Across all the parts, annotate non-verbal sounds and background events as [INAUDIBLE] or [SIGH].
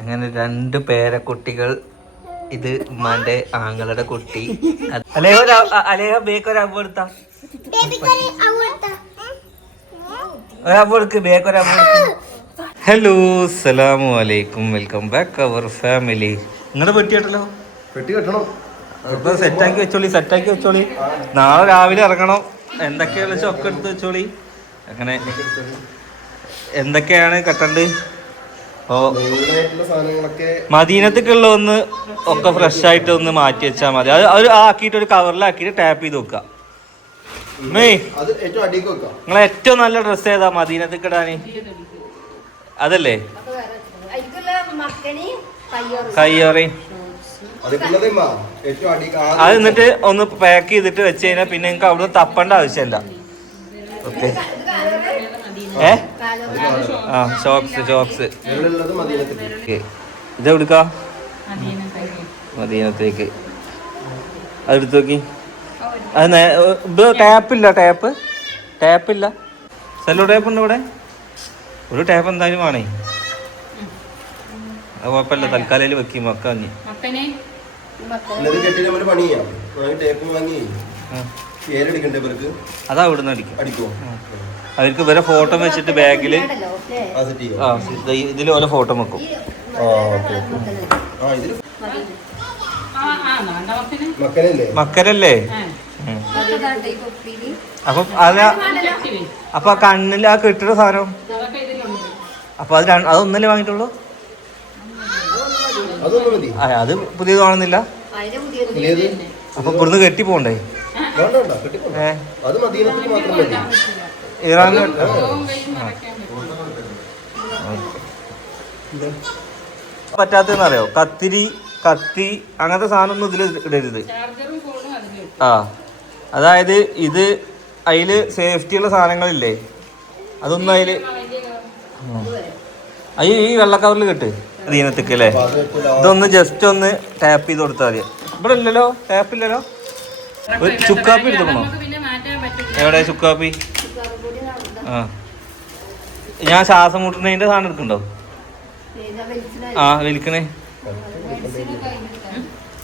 അങ്ങനെ രണ്ട് പേരക്കുട്ടികൾ ഇത് ഉമ്മാന്റെ ആങ്ങളുടെ കുട്ടി. അലേഹ അലേഹ ബേക്ക് ഒരു ബേക്ക് ഒരു ഹലോ അസ്സലാമു അലൈക്കും. Welcome back our family. നിങ്ങളുടെ പറ്റിയാട്ടല്ലോ പെട്ടി കെട്ടണം. ഇപ്പൊ സെറ്റാക്കി വെച്ചോളി സെറ്റാക്കി വെച്ചോളി. നാളെ രാവിലെ ഇറങ്ങണം. എന്തൊക്കെയാണെന്ന് വെച്ചാൽ ഒക്കെ എടുത്ത് വെച്ചോളി? അങ്ങനെ എന്തൊക്കെയാണ് കട്ടണ്ട്? ഓ. മദീനത്തേക്കുള്ള ഒന്ന് ഒക്കെ ഫ്രഷ് ആയിട്ട് ഒന്ന് മാറ്റി വെച്ചാൽ മതി. അത് അത് ആക്കിയിട്ട് ഒരു കവറിലാക്കിയിട്ട് ടാപ്പ് ചെയ്ത് വെക്കുക നിങ്ങളെ ഏറ്റവും നല്ല ഡ്രസ്സ് ഏതാ മദീനത്തേക്ക് ഇടാന് അതല്ലേ കയ്യോറി അത് എന്നിട്ട് ഒന്ന് പാക്ക് ചെയ്തിട്ട് വെച്ച് കഴിഞ്ഞാൽ പിന്നെ നിങ്ങൾക്ക് അവിടെ തപ്പേണ്ട ആവശ്യമില്ല ഓക്കെ ഏ? ആ ഷോപ്സ് ഷോപ്സ് ഇത് എവിടുക്കാ മദീനത്തേക്ക്. അതെടുത്ത് നോക്കി. അത് ഇത് ടാപ്പില്ല ടാപ്പ്. ടാപ്പില്ല. സെല്ലോ ടാപ്പ് ഉണ്ട് ഇവിടെ. ഒരു ടാപ്പ് എന്തായാലും വേണേ. അത് കുഴപ്പമില്ല തൽക്കാലയിൽ വെക്കി മക്ക വാങ്ങി. അതാ ഇവിടുന്ന് അടിക്കും. അടിക്കുമോ അവർക്ക് ഇവരെ ഫോട്ടോ വെച്ചിട്ട് ബാഗിൽ ആ ഇതിൽ ഓരോ ഫോട്ടോ വെക്കും. മക്കരല്ലേ അപ്പൊ അപ്പം അല്ല അപ്പൊ ആ കണ്ണിൽ ആ കെട്ടിട സാധനം? അപ്പൊ അത് അതൊന്നല്ലേ വാങ്ങിയിട്ടുള്ളൂ? അത് പുതിയത് വാങ്ങുന്നില്ല? അപ്പൊ ഇവിടുന്ന് കെട്ടി പോണ്ടേ അത് മാത്രം മതി. ഇറാനിൽ പറ്റാത്തതെന്ന് അറിയോ കത്തിരി കത്തി അങ്ങനത്തെ സാധനം ഒന്നും ഇതിൽ ഇടരുത്. ആ. അതായത് ഇത് അതിൽ സേഫ്റ്റി ഉള്ള സാധനങ്ങളില്ലേ? അതൊന്നും അതിൽ അയ്യോ ഈ വെള്ള കവറിൽ കെട്ട്. ദീനത്തേക്ക് അല്ലേ ഇതൊന്ന് ജസ്റ്റ് ഒന്ന് ടാപ്പ് ചെയ്ത് കൊടുത്താൽ മതി. ഇവിടെ ഇല്ലല്ലോ? ടാപ്പ് ഇല്ലല്ലോ? ഒരു ചുക്കാപ്പി എടുത്തോണോ എവിടെ ചുക്കാപ്പി? ഞാൻ ശ്വാസം മുട്ടുന്നതിന്റെ സാധനം എടുക്കണ്ടോ? ആ വലിക്കണേ.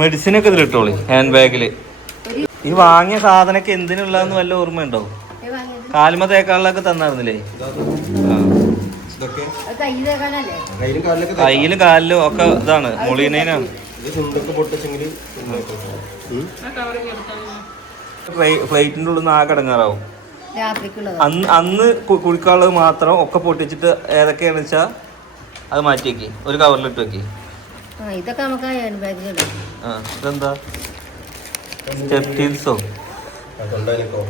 മെഡിസിൻ ഒക്കെ ഇതിലിട്ടോളി ഹാൻഡ് ബാഗിൽ ഈ വാങ്ങിയ സാധനമൊക്കെ എന്തിനുള്ളതെന്ന് വല്ല ഓർമ്മയുണ്ടോ? കാൽമ തേക്കാളിലൊക്കെ തന്നായിരുന്നില്ലേ? കയ്യിലും കാലിലും ഒക്കെ ഇതാണ് മൊളീനേനാണ് ഇത് ചുണ്ടൊക്കെ പൊട്ടിച്ചെങ്കിൽ ഫ്ലൈറ്റിന്റെ ഉള്ളിൽ നിന്ന് ആകെ അടങ്ങാറാവും. അന്ന് അന്ന് കു- കുഴിക്കാനുള്ളത് മാത്രം ഒക്കെ പൊട്ടിച്ചിട്ട് ഏതൊക്കെയാണെന്ന് വെച്ചാൽ അത് മാറ്റി വെക്കി. ഒരു കവറിലിട്ട് വെക്കി. ആ ഇതൊക്കെ നമുക്ക് ആ ഇതെന്താ?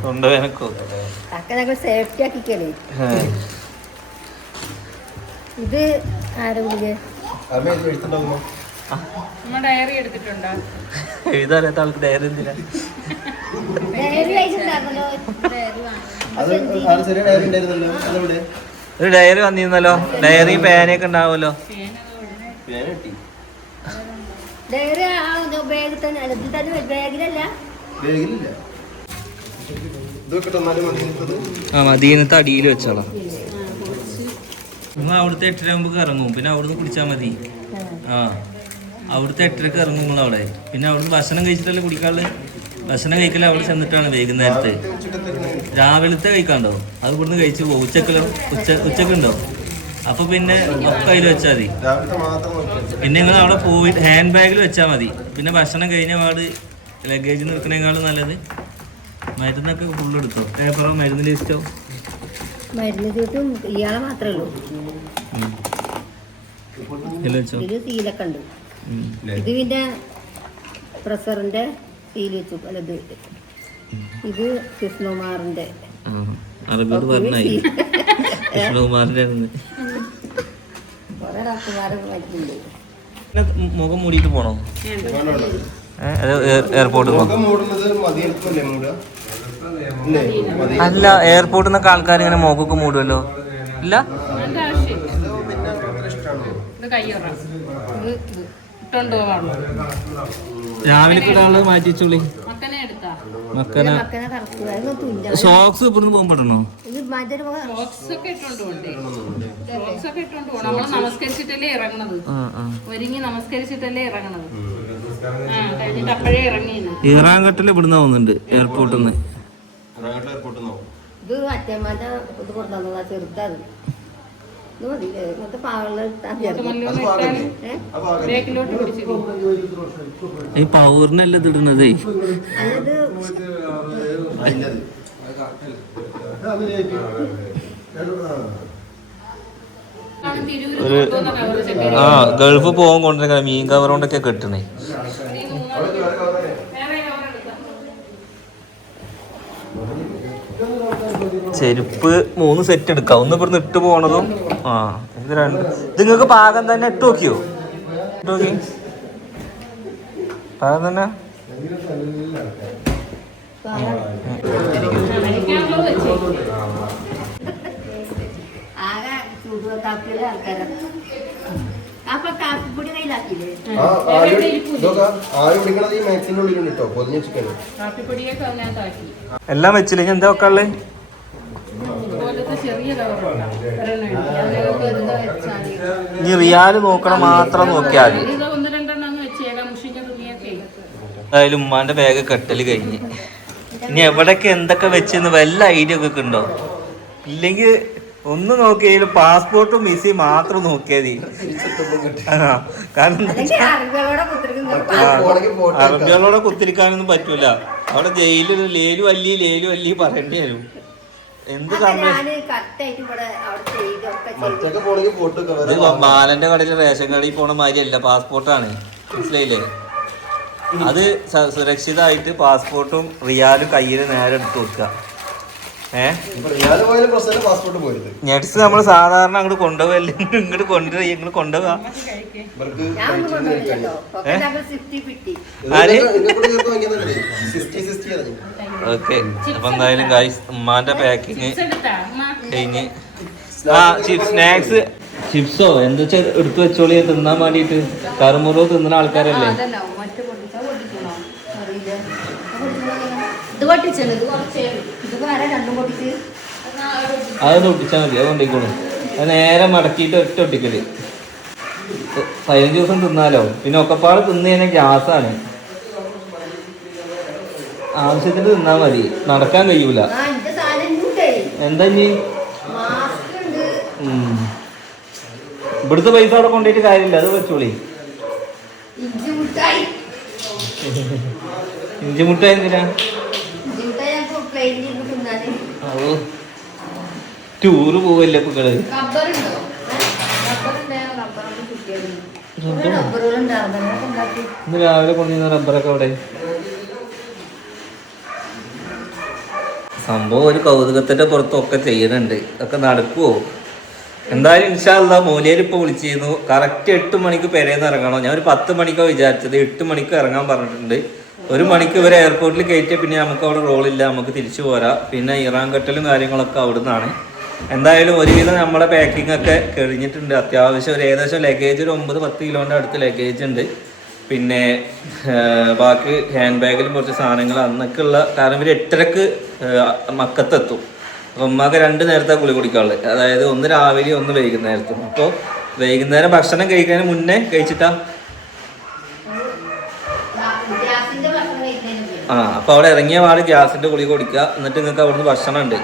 തൊണ്ടവേനക്കോ. സേഫ്റ്റി ആക്കിക്കൽ ഇത് ആരെ ഡയറി എടുത്തിട്ടുണ്ടോ? എഴുതാറിയാത്ത ആൾക്ക് ഡയറി എന്തിനാ? ഡയറി വായിച്ചിട്ടുണ്ടായിരുന്നല്ലോ ഒരു ഡയറി വന്നിരുന്നല്ലോ. ഡയറി പേനയൊക്കെ ഉണ്ടാവുമല്ലോ. ഡയറി ആ തന്നെ. ഇതിൽ തന്നെ ബാഗിലല്ല. ബാഗിലില്ല മദീനത്തെ അടിയിൽ വെച്ചോളാം. നിങ്ങൾ അവിടുത്തെ എട്ടരയാകുമ്പോൾ ഇറങ്ങും പിന്നെ അവിടുന്ന് കുടിച്ചാൽ മതി. ആ. അവിടുത്തെ എട്ടരക്ക് ഇറങ്ങും നിങ്ങൾ അവിടെ പിന്നെ അവിടുന്ന് ഭക്ഷണം കഴിച്ചിട്ടല്ലേ കുടിക്കാൾ ഭക്ഷണം കഴിക്കൽ അവിടെ ചെന്നിട്ടാണ് വൈകുന്നേരത്തെ. രാവിലത്തെ കഴിക്കാണ്ടോ? അത് ഇവിടുന്ന് കഴിച്ചു പോകും. ഉച്ചക്കല്ലോ ഉച്ച ഉച്ചക്കുണ്ടോ? അപ്പൊ പിന്നെ ഒക്കെ അതിൽ വെച്ചാൽ മതി. പിന്നെ നിങ്ങൾ അവിടെ പോയി ഹാൻഡ് ബാഗിൽ വെച്ചാൽ മതി. പിന്നെ ഭക്ഷണം കഴിഞ്ഞ പാട് ലഗേജ് നിൽക്കണേക്കാളും നല്ലത് മരുന്നൊക്കെ ഫുള്ള് എടുത്തോ? പേപ്പറോ മരുന്ന് ലിസ്റ്റോ മരുന്ന് ചൂട്ടും ഇയാളെ മാത്രമേ ഉള്ളൂ. ഇതിൽ സീലൊക്കെ ഉണ്ട്. ഇത് പിന്നെ പ്രഷറിന്റെ ഇത് കൃഷ്ണകുമാറിന്റെ. അറബിയോട് പറഞ്ഞായി [LAUGHS] കൃഷ്ണകുമാറിന്റെ ആണെന്ന്. കുറെ ഡോക്ടർമാരെ മരുന്നുണ്ട് മുഖം മൂടിയിട്ട് പോണോ. അത് എയർപോർട്ടിൽ അല്ല എയർപോർട്ടിൽ നിന്നൊക്കെ ആൾക്കാർ ഇങ്ങനെ മുഖമൊക്കെ മൂടുമല്ലോ ഇല്ല? ഇട്ടോണ്ട് രാവിലെ ഇടാനുള്ളത് മാറ്റി വെച്ചോളി. മക്കന സോക്സ് ഇവിടുന്ന് പോകുമ്പോഴാണോ ഇത് മറ്റൊരു ബോക്സ് ഒക്കെ ഇട്ടോണ്ട് ബോക്സ് ഒക്കെ ഇട്ടോണ്ട് നമ്മൾ നമസ്കരിച്ചിട്ടല്ലേ ഇറങ്ങണത്? ഒരുങ്ങി നമസ്കരിച്ചിട്ടല്ലേ ഇറങ്ങണത്? ആ കഴിഞ്ഞിട്ട് അപ്പോഴേ ഇറങ്ങിയിരുന്നു ഈറാങ്കട്ടിൽ ഇവിടുന്ന് പോകുന്നുണ്ട് എയർപോർട്ടിൽ നിന്ന് ഇത് മറ്റേ നിന്നോ ഇത് കൊണ്ടുവന്നതാ ചെറുതത് ഇത് ഇങ്ങനത്തെ ഈ പൗറിനല്ല ഇത് ഇടുന്നതേ? അതായത് അതിന്റെത് തിരൂര് ഒരു ആ ഗൾഫ് പോകാൻ കൊണ്ടിരിക്കുന്ന മീൻ കവർ കൊണ്ടൊക്കെ കെട്ടണേ വേറെ കവർ എടുക്കാം ചെരുപ്പ് മൂന്ന് സെറ്റ് എടുക്കാം. ഒന്ന് ഇവിടുന്ന് ഇട്ട് പോണതും ആ ഇത് രണ്ട്. ഇത് നിങ്ങൾക്ക് പാകം തന്നെ ഇട്ട് നോക്കിയോ? ഇട്ട് നോക്കി. പാകം തന്നെ? അപ്പൊ കാപ്പിപ്പൊടി എല്ലാം വെച്ചില്ലേ? എന്താ വെക്കാളേ ഇനി റിയാൽ നോക്കണം മാത്രം നോക്കിയാൽ എന്തായാലും ഉമ്മാന്റെ ബാഗ് കെട്ടൽ കഴിഞ്ഞ്. ഇനി എവിടൊക്കെ എന്തൊക്കെ വെച്ചെന്ന് വല്ല ഐഡിയ ഒക്കെ ഉണ്ടോ ഇല്ലെങ്കിൽ ഒന്ന് നോക്കിയാൽ പാസ്പോർട്ടും മിസ്സി മാത്രം നോക്കിയാൽ കാരണം അറബികളോടെ കുത്തിരിക്കാനൊന്നും പറ്റൂല. അവിടെ ജയിലിൽ ലേലു അല്ലി ലേലു അല്ലി പറയേണ്ടി വരും. എന്ത് ബാലന്റെ കടയിൽ റേഷൻ കടയിൽ പോണ മാതിരിയല്ല പാസ്പോർട്ടാണ് മനസ്സിലായില്ലേ? അത് സുരക്ഷിതമായിട്ട് പാസ്പോർട്ടും റിയാലും കയ്യിൽ നേരെ എടുത്ത് വെക്കുക ഞെട്സ് നമ്മൾ സാധാരണ അങ്ങോട്ട് കൊണ്ടുപോകല്ലേ ഇങ്ങോട്ട് കൊണ്ടുപോയി ഇങ്ങോട്ട് കൊണ്ടുപോകാം ഓക്കെ. അപ്പൊ എന്തായാലും ഗൈസ് ഉമ്മാന്റെ പാക്കിങ് എടുത്താ. അമ്മ കഴിഞ്ഞ്. ആ ചിപ്സ് സ്നാക്സ് ചിപ്സോ എന്താ വെച്ചാൽ എടുത്തു വെച്ചോളി തിന്നാൻ വേണ്ടിട്ട് കറുമുറോ തിന്നുന്ന ആൾക്കാരല്ലേ അതല്ല മറ്റു പൊട്ടിച്ചാ പൊട്ടിക്കണോ അറിയില്ല ഇത് കുറച്ച് ഇത് വേറെ രണ്ടും പൊട്ടിച്ച് അതൊന്ന് ഒട്ടിച്ചാൽ മതി അത് കൊണ്ടിക്കോളൂ അത് നേരെ മടക്കിയിട്ട് ഒറ്റ ഒട്ടിക്കൽ. പതിനഞ്ച് ദിവസം തിന്നാലോ. പിന്നെ ഒക്കെപ്പാട് തിന്നു കഴിഞ്ഞാൽ ഗ്യാസാണ്. ആവശ്യത്തിന് തിന്നാ മതി. നടക്കാൻ കഴിയൂല. എന്താ ഉം. ഇവിടുത്തെ പൈസ അവിടെ കൊണ്ടുപോയിട്ട് കാര്യമില്ല അത് വെച്ചോളി. ഇഞ്ചിമുട്ടായി ഇഞ്ചി മുട്ട എന്തിനാ? റബ്ബറുകളുണ്ടായിരുന്നു. പോവല്ലേ ഉണ്ടാക്കി. ഇന്ന് രാവിലെ കൊണ്ടുവന്ന റബ്ബറൊക്കെ അവിടെ സംഭവം ഒരു കൗതുകത്തിന്റെ പുറത്തൊക്കെ ചെയ്യുന്നുണ്ട്. ഒക്കെ നടക്കുവോ? എന്തായാലും ഇൻഷാല്ല മൂലേര് ഇപ്പൊ വിളിച്ചിരുന്നു. കറക്റ്റ് എട്ട് മണിക്ക് പെരേന്ന് ഇറങ്ങണം? ഞാൻ ഒരു പത്ത് മണിക്കാണ് വിചാരിച്ചത്. എട്ട് മണിക്ക് ഇറങ്ങാൻ പറഞ്ഞിട്ടുണ്ട്. ഒരു മണിക്ക് ഇവരെ എയർപോർട്ടിൽ കയറ്റിയ പിന്നെ നമുക്ക് അവിടെ റോളില്ല നമുക്ക് തിരിച്ചു പോരാ. പിന്നെ ഇറാൻ കെട്ടലും കാര്യങ്ങളൊക്കെ അവിടുന്നാണ്. എന്തായാലും ഒരുവിധം നമ്മുടെ പാക്കിംഗ് ഒക്കെ കഴിഞ്ഞിട്ടുണ്ട്. അത്യാവശ്യം ഒരു ഏകദേശം ലഗേജ് ഒരു ഒമ്പത് പത്ത് കിലോന്റെ അടുത്ത് ലഗേജ് ഉണ്ട്. പിന്നെ ബാക്കി ഹാൻഡ് ബാഗിലും കുറച്ച് സാധനങ്ങൾ അന്നൊക്കെ ഉള്ള കാരണം ഇവർ എട്ടരക്ക് മക്കത്തെത്തും. അപ്പം ഉമ്മാക്ക് രണ്ട് നേരത്തെ കുളി കുടിക്കാറുള്ളത് അതായത് ഒന്ന് രാവിലെ ഒന്ന് വൈകുന്നേരത്തും. അപ്പോൾ വൈകുന്നേരം ഭക്ഷണം കഴിക്കാൻ മുന്നേ കഴിച്ചിട്ടാ ആ അപ്പോൾ അവിടെ ഇറങ്ങിയ പാട് ഗ്യാസിന്റെ കുളി കുടിക്കുക. എന്നിട്ട് നിങ്ങൾക്ക് അവിടുന്ന് ഭക്ഷണം ഉണ്ട്.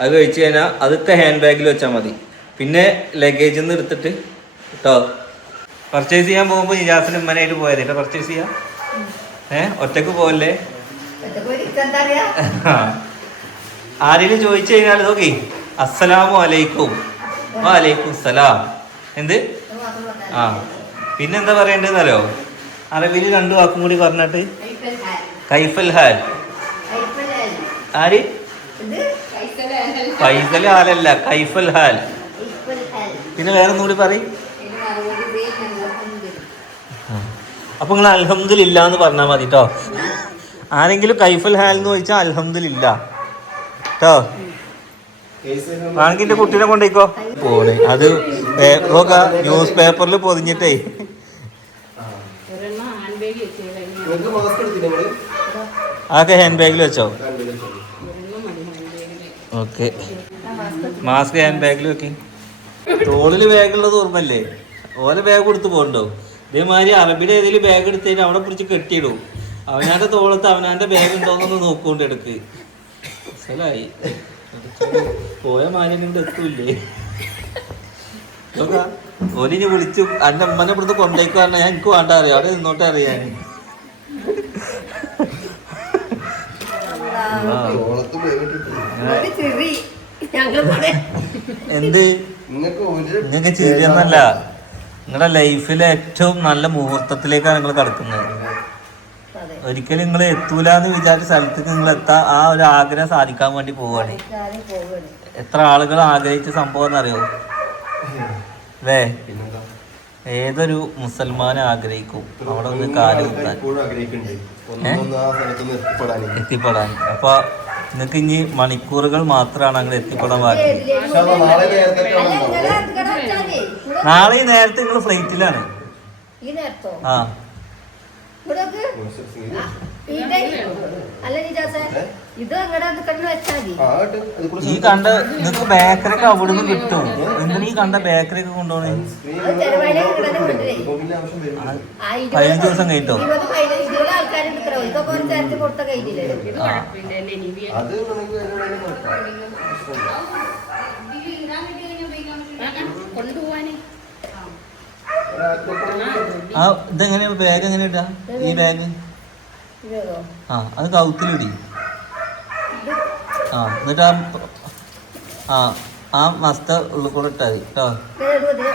അത് കഴിച്ചു കഴിഞ്ഞാൽ അതൊക്കെ ഹാൻഡ് ബാഗിൽ വെച്ചാൽ മതി. പിന്നെ ലഗേജിൽ നിന്ന് എടുത്തിട്ട് കേട്ടോ പർച്ചേസ് ചെയ്യാൻ പോകുമ്പോൾ ഇജാസിന് ഉമ്മനായിട്ട് പോയത് കേട്ടോ പർച്ചേസ് ചെയ്യാം? ഏ ഒറ്റയ്ക്ക് പോകല്ലേ. ആരെങ്കിലും ചോദിച്ചു കഴിഞ്ഞാൽ നോക്കി. അസ്സലാമു അലൈക്കും. വലൈക്കും സലാം. എന്ത്? ആ. പിന്നെന്താ പറയണ്ടെന്നല്ലോ അറബിയിൽ രണ്ടു വാക്കും കൂടി പറഞ്ഞിട്ട് കൈഫൽ ഹാൽ. ആര്? ഫൈസൽ ഹാലല്ല കൈഫൽ ഹാൽ. പിന്നെ വേറെ ഒന്നുകൂടി പറയും. അപ്പൊ നിങ്ങൾ അൽഹംദുലില്ല എന്ന് പറഞ്ഞാൽ മതി കേട്ടോ ആരെങ്കിലും കൈഫൽ ഹാൽ എന്ന് ചോദിച്ചാൽ അൽഹംദുലില്ല. കേട്ടോ ആണെങ്കിൽ കുട്ടീനെ കൊണ്ടേക്കോ പോണേ അത് ന്യൂസ് പേപ്പറിൽ പൊതിഞ്ഞിട്ടേ. അതൊക്കെ ഹാൻഡ് ബാഗിൽ വെച്ചോ. ഓക്കെ മാസ്ക് ഹാൻഡ് ബാഗിൽ വെക്കി. തോളിൽ ബാഗുള്ളത് ഓർമ്മല്ലേ ഓരോ ബാഗ് കൊടുത്ത് പോകണ്ടോ ഇതേമാതിരി അറബിയുടെ ഏതെങ്കിലും ബാഗ് എടുത്തതിന് അവിടെ പിടിച്ച് കെട്ടിയിടും. അവനാന്റെ തോളത്ത് അവനാന്റെ ബാഗ് ഉണ്ടോന്നൊന്ന് നോക്കൊണ്ട് എടുക്ക്. മനസ്സിലായി? പോയ മാലിന്യം ഇവിടെ എത്തൂല്ലേ? ഓലിനി വിളിച്ചു അന്റെ അമ്മനെ ഇവിടുന്ന് കൊണ്ടേക്കാരണ ഞാൻ എനിക്ക് വേണ്ട അറിയാം. അവിടെ നിന്നോട്ടെ അറിയാൻ ആ. തോളത്ത് bag ഇട്ടിട്ട്. ഒരു ചിരി ഞങ്ങൾ പറയാം എന്ത്? നിങ്ങൾക്ക് ചിരിയൊന്നല്ല നിങ്ങളുടെ ലൈഫിലെ ഏറ്റവും നല്ല മുഹൂർത്തത്തിലേക്കാണ് നിങ്ങൾ കടക്കുന്നത്. അതെ. ഒരിക്കലും നിങ്ങൾ എത്തൂലെന്ന് വിചാരിച്ച സ്ഥലത്തേക്ക് നിങ്ങൾ എത്താ ആ ഒരു ആഗ്രഹം സാധിക്കാൻ വേണ്ടി പോവാണ്. എത്ര ആളുകൾ ആഗ്രഹിച്ച സംഭവം എന്നറിയോ? അല്ലേ ഏതൊരു മുസൽമാൻ ആഗ്രഹിക്കും? അവിടെ ഒന്ന് കാൽ കുത്താൻ. എത്തിപ്പെടാൻ. എത്തിപ്പെടാൻ. അപ്പൊ നിങ്ങൾക്ക് ഇനി മണിക്കൂറുകൾ മാത്രമാണ് അങ്ങനെ എത്തിപ്പെടാൻ ബാക്കി നാളെ അല്ല ഈ നേരത്തെ നിങ്ങൾ ഫ്ലൈറ്റിലാണ്. ഈ നേരത്തോ? ആ. ആ, ഈ കണ്ട അല്ല ബേക്കറി ഇത് അവിടെ നിന്ന് കേട്ട് ഈ കണ്ട എന്തിനാ ഈ കണ്ട കൊണ്ടുപോണേ? വരും ആ, ഇരുപത് പതിനഞ്ച് ദിവസം കഴിഞ്ഞോ ഇതെങ്ങനെയാ? ബാഗ് എങ്ങനെയാ ഇടാ? ഈ ബാഗ്? ആ അത് കൗത്തിലിടി. ആ എന്നിട്ട് ആ ആ ആ മസ്ത ഉള്ളിൽ കൂടെ ഇട്ടാൽ മതി കേട്ടോ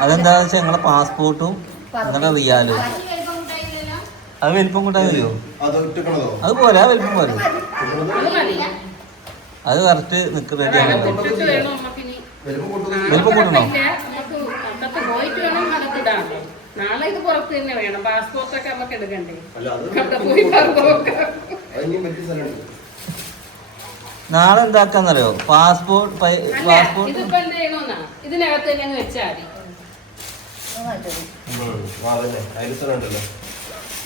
അതെന്താണെന്ന് വെച്ചാൽ ഞങ്ങളെ പാസ്പോർട്ടും നിങ്ങളുടെ റിയാലും. അത് വലിപ്പം കൂട്ടാൻ വരുമോ അത് പോരാ വലിപ്പം പോരെ. അത് കറക്റ്റ് നിക്ക് റെഡി ആണല്ലോ. വലുപ്പം കൂട്ടണോ? നാളെ ഇത് പുറത്ത് തന്നെ വേണം പാസ്പോർട്ടൊക്കെ നമുക്ക് എടുക്കണ്ടേ പോയി നാളെ എന്താക്കാന്നറിയോ പാസ്പോർട്ട് പാസ്പോർട്ട് ഇതിനകത്ത് തന്നെ വെച്ചാൽ മതി.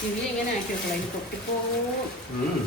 അതിൽ ഇങ്ങനെ ആക്കി വെക്കണം ഇത് പൊട്ടിപ്പോവും ഉം.